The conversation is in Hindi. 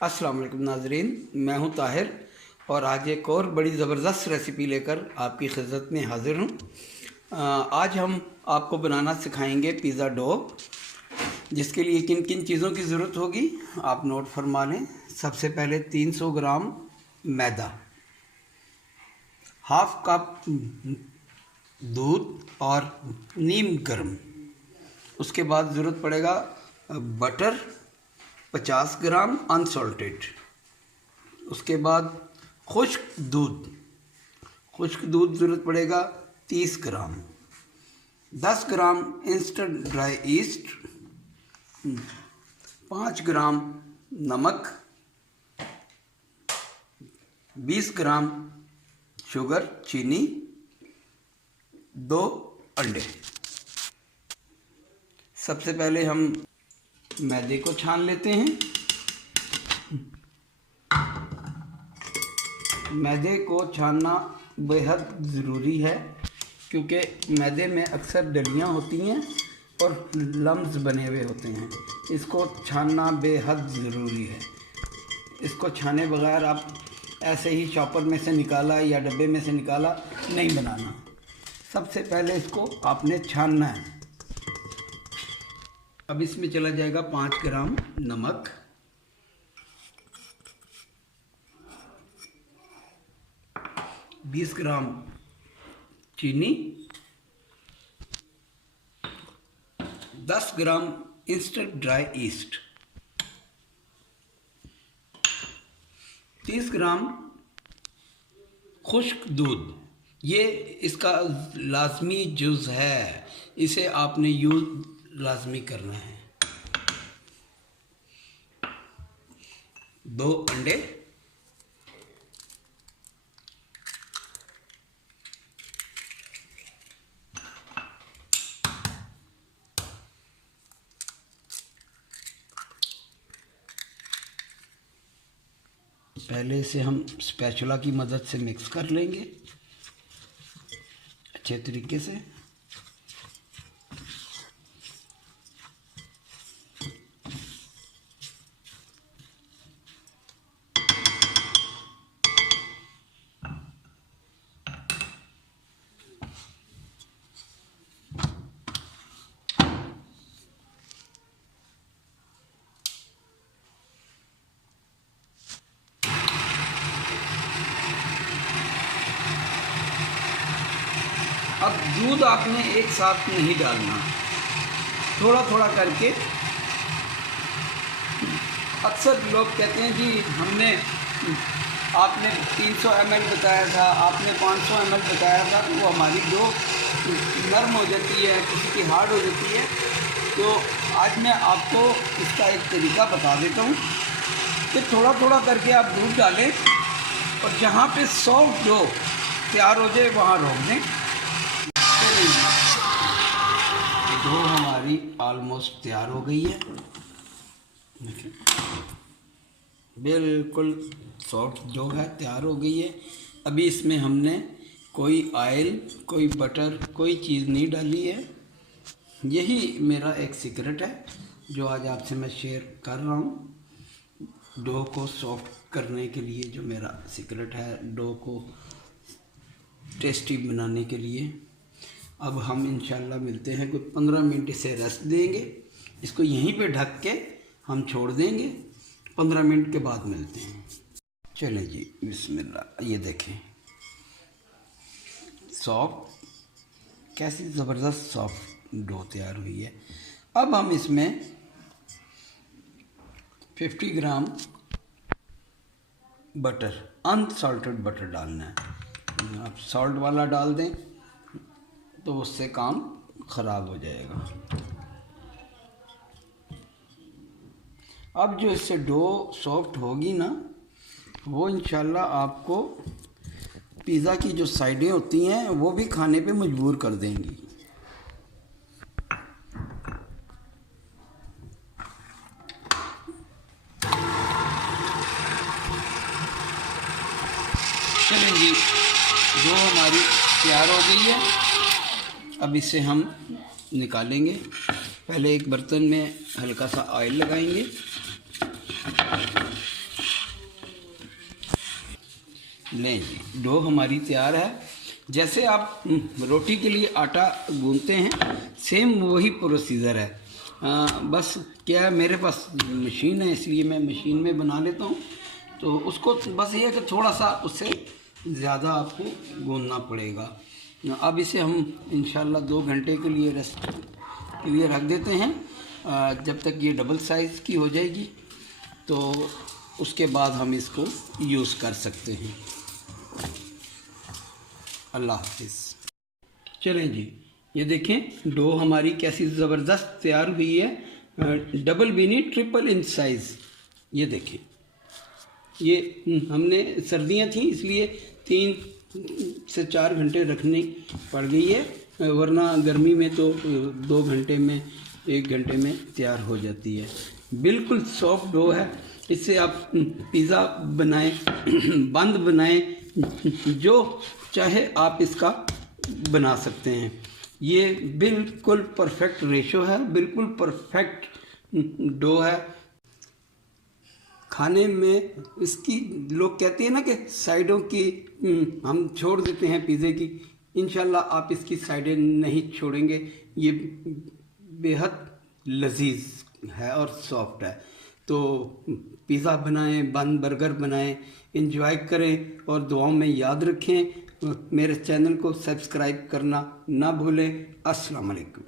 अस्सलाम वालेकुम नाजरीन, मैं हूं ताहिर और आज एक और बड़ी ज़बरदस्त रेसिपी लेकर आपकी खिदमत में हाज़िर हूं। आज हम आपको बनाना सिखाएंगे पिज़्ज़ा डो, जिसके लिए किन किन चीज़ों की ज़रूरत होगी आप नोट फरमा लें। सबसे पहले 300 ग्राम मैदा, हाफ कप दूध और नीम गर्म। उसके बाद ज़रूरत पड़ेगा बटर 50 ग्राम अनसॉल्टेड। उसके बाद खुश्क दूध ज़रूरत पड़ेगा 30 ग्राम। 10 ग्राम इंस्टेंट ड्राई ईस्ट, 5 ग्राम नमक, 20 ग्राम शुगर चीनी, 2 अंडे। सबसे पहले हम मैदे को छान लेते हैं। मैदे को छानना बेहद ज़रूरी है क्योंकि मैदे में अक्सर डलियाँ होती हैं और लम्स बने हुए होते हैं। इसको छानना बेहद ज़रूरी है। इसको छाने बगैर आप ऐसे ही चॉपर में से निकाला या डब्बे में से निकाला नहीं बनाना। सबसे पहले इसको आपने छानना है। अब इसमें चला जाएगा 5 ग्राम नमक, 20 ग्राम चीनी, 10 ग्राम इंस्टेंट ड्राई ईस्ट, 30 ग्राम खुश्क दूध। ये इसका लाजमी जुज़ है, इसे आपने यूज़ लाजमी करना है। 2 अंडे, पहले इसे हम स्पैचुला की मदद से मिक्स कर लेंगे अच्छे तरीके से। अब दूध आपने एक साथ नहीं डालना, थोड़ा थोड़ा करके। अक्सर लोग कहते हैं जी आपने 300 ml बताया था, आपने 500 ml बताया था, तो वो हमारी डो नरम हो जाती है, किसी की हार्ड हो जाती है। तो आज मैं आपको इसका एक तरीका बता देता हूँ कि थोड़ा थोड़ा करके आप दूध डालें और जहाँ पे सॉफ्ट डो तैयार हो जाए वहाँ रोक दें। डो हमारी ऑलमोस्ट तैयार हो गई है, बिल्कुल सॉफ्ट डो है, तैयार हो गई है। अभी इसमें हमने कोई ऑयल, कोई बटर, कोई चीज़ नहीं डाली है। यही मेरा एक सीक्रेट है जो आज आपसे मैं शेयर कर रहा हूँ। डो को सॉफ्ट करने के लिए जो मेरा सीक्रेट है, डो को टेस्टी बनाने के लिए। अब हम इंशाल्लाह मिलते हैं, कोई 15 मिनट इसे रेस्ट देंगे। इसको यहीं पे ढक के हम छोड़ देंगे, 15 मिनट के बाद मिलते हैं। चलें जी, बिस्मिल्लाह। ये देखें सॉफ्ट, कैसी ज़बरदस्त सॉफ्ट डो तैयार हुई है। अब हम इसमें 50 ग्राम बटर, अनसॉल्टेड बटर डालना है। आप सॉल्ट वाला डाल दें तो उससे काम ख़राब हो जाएगा। अब जो इससे डो सॉफ्ट होगी ना, वो इंशाल्लाह आपको पिज़्ज़ा की जो साइडें होती हैं वो भी खाने पे मजबूर कर देंगी। चलें जी, डो हमारी तैयार हो गई है। अब इसे हम निकालेंगे। पहले एक बर्तन में हल्का सा ऑयल लगाएंगे, लें जी, डो हमारी तैयार है। जैसे आप रोटी के लिए आटा गूंथते हैं, सेम वही प्रोसीजर है। बस क्या है, मेरे पास मशीन है इसलिए मैं मशीन में बना लेता हूँ। तो उसको बस ये है कि थोड़ा सा उससे ज़्यादा आपको गूंथना पड़ेगा। अब इसे हम इंशाल्लाह 2 घंटे के लिए रेस्ट के लिए रख देते हैं, जब तक ये डबल साइज़ की हो जाएगी। तो उसके बाद हम इसको यूज़ कर सकते हैं। अल्लाह हाफिज़। चलें जी, ये देखें डो हमारी कैसी ज़बरदस्त तैयार हुई है, डबल भी नहीं, ट्रिपल इंच साइज़। ये देखें, ये हमने सर्दियाँ थी इसलिए 3 से 4 घंटे रखनी पड़ गई है, वरना गर्मी में तो 2 घंटे में 1 घंटे में तैयार हो जाती है। बिल्कुल सॉफ्ट डो है। इससे आप पिज़्ज़ा बनाएं, बंद बनाएं, जो चाहे आप इसका बना सकते हैं। ये बिल्कुल परफेक्ट रेशो है, बिल्कुल परफेक्ट डो है। खाने में इसकी लोग कहते हैं ना कि साइडों की हम छोड़ देते हैं पिज़्ज़े की, इंशाल्लाह आप इसकी साइडें नहीं छोड़ेंगे। ये बेहद लजीज है और सॉफ्ट है। तो पिज़्ज़ा बनाएं, बन बर्गर बनाएं, इंजॉय करें और दुआओं में याद रखें। मेरे चैनल को सब्सक्राइब करना ना भूलें। अस्सलाम वालेकुम।